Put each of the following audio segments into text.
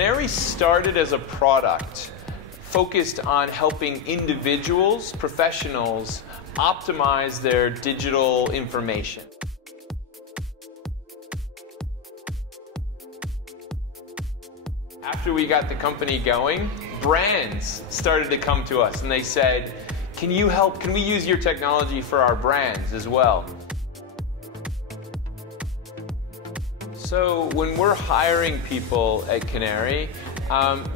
Qnary started as a product focused on helping individuals, professionals, optimize their digital information. After we got the company going, brands started to come to us and they said, can we use your technology for our brands as well? So when we're hiring people at Qnary,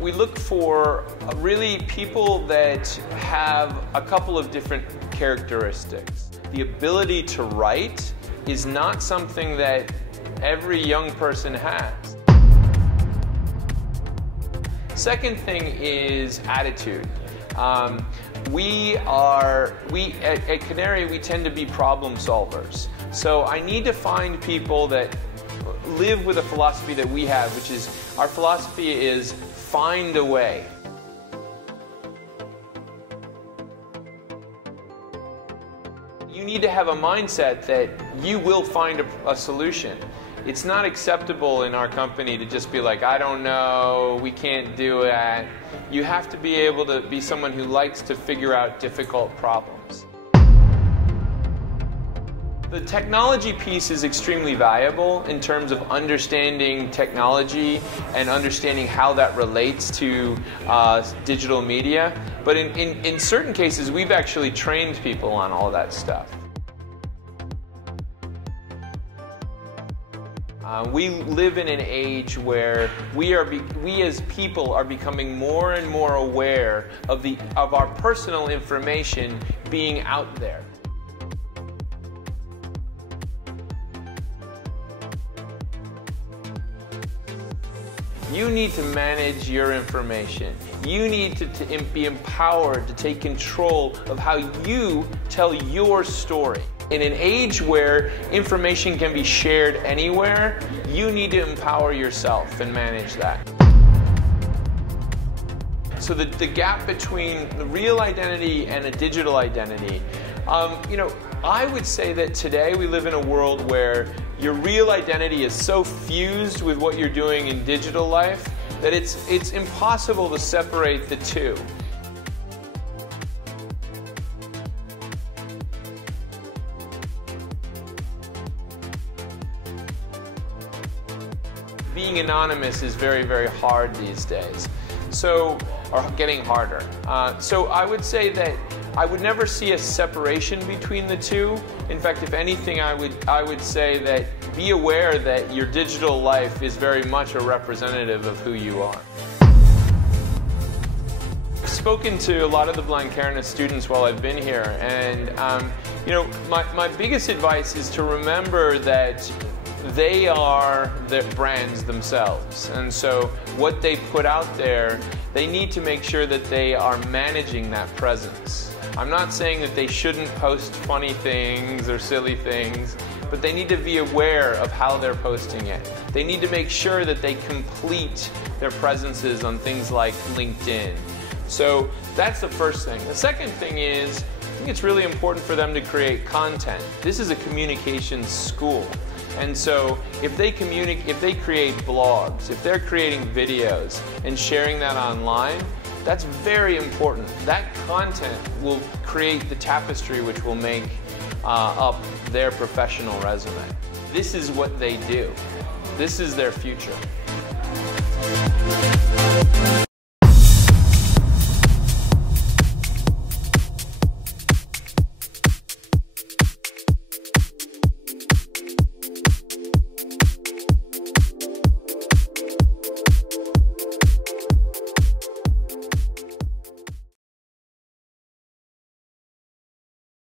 we look for really people that have a couple of different characteristics. The ability to write is not something that every young person has. Second thing is attitude. We at Qnary, we tend to be problem solvers. So I need to find people that live with a philosophy that we have, which is, our philosophy is find a way. You need to have a mindset that you will find a solution. It's not acceptable in our company to just be like, I don't know, we can't do it. You have to be able to be someone who likes to figure out difficult problems. The technology piece is extremely valuable in terms of understanding technology and understanding how that relates to digital media. But in certain cases, we've actually trained people on all that stuff. We live in an age where we as people are becoming more and more aware of our personal information being out there. You need to manage your information. You need to be empowered to take control of how you tell your story. In an age where information can be shared anywhere, you need to empower yourself and manage that. So the gap between the real identity and a digital identity, I would say that today we live in a world where your real identity is so fused with what you're doing in digital life that it's impossible to separate the two. Being anonymous is very, very hard these days, or getting harder. So I would say that I would never see a separation between the two. In fact, if anything, I would say that be aware that your digital life is very much a representative of who you are. I've spoken to a lot of the Blant students while I've been here, and my biggest advice is to remember that they are the brands themselves, and so what they put out there, they need to make sure that they are managing that presence. I'm not saying that they shouldn't post funny things or silly things, but they need to be aware of how they're posting it. They need to make sure that they complete their presences on things like LinkedIn. So that's the first thing. The second thing is, I think it's really important for them to create content. This is a communications school. And so if they create blogs, if they're creating videos and sharing that online, that's very important. That content will create the tapestry which will make up their professional resume. This is what they do. This is their future.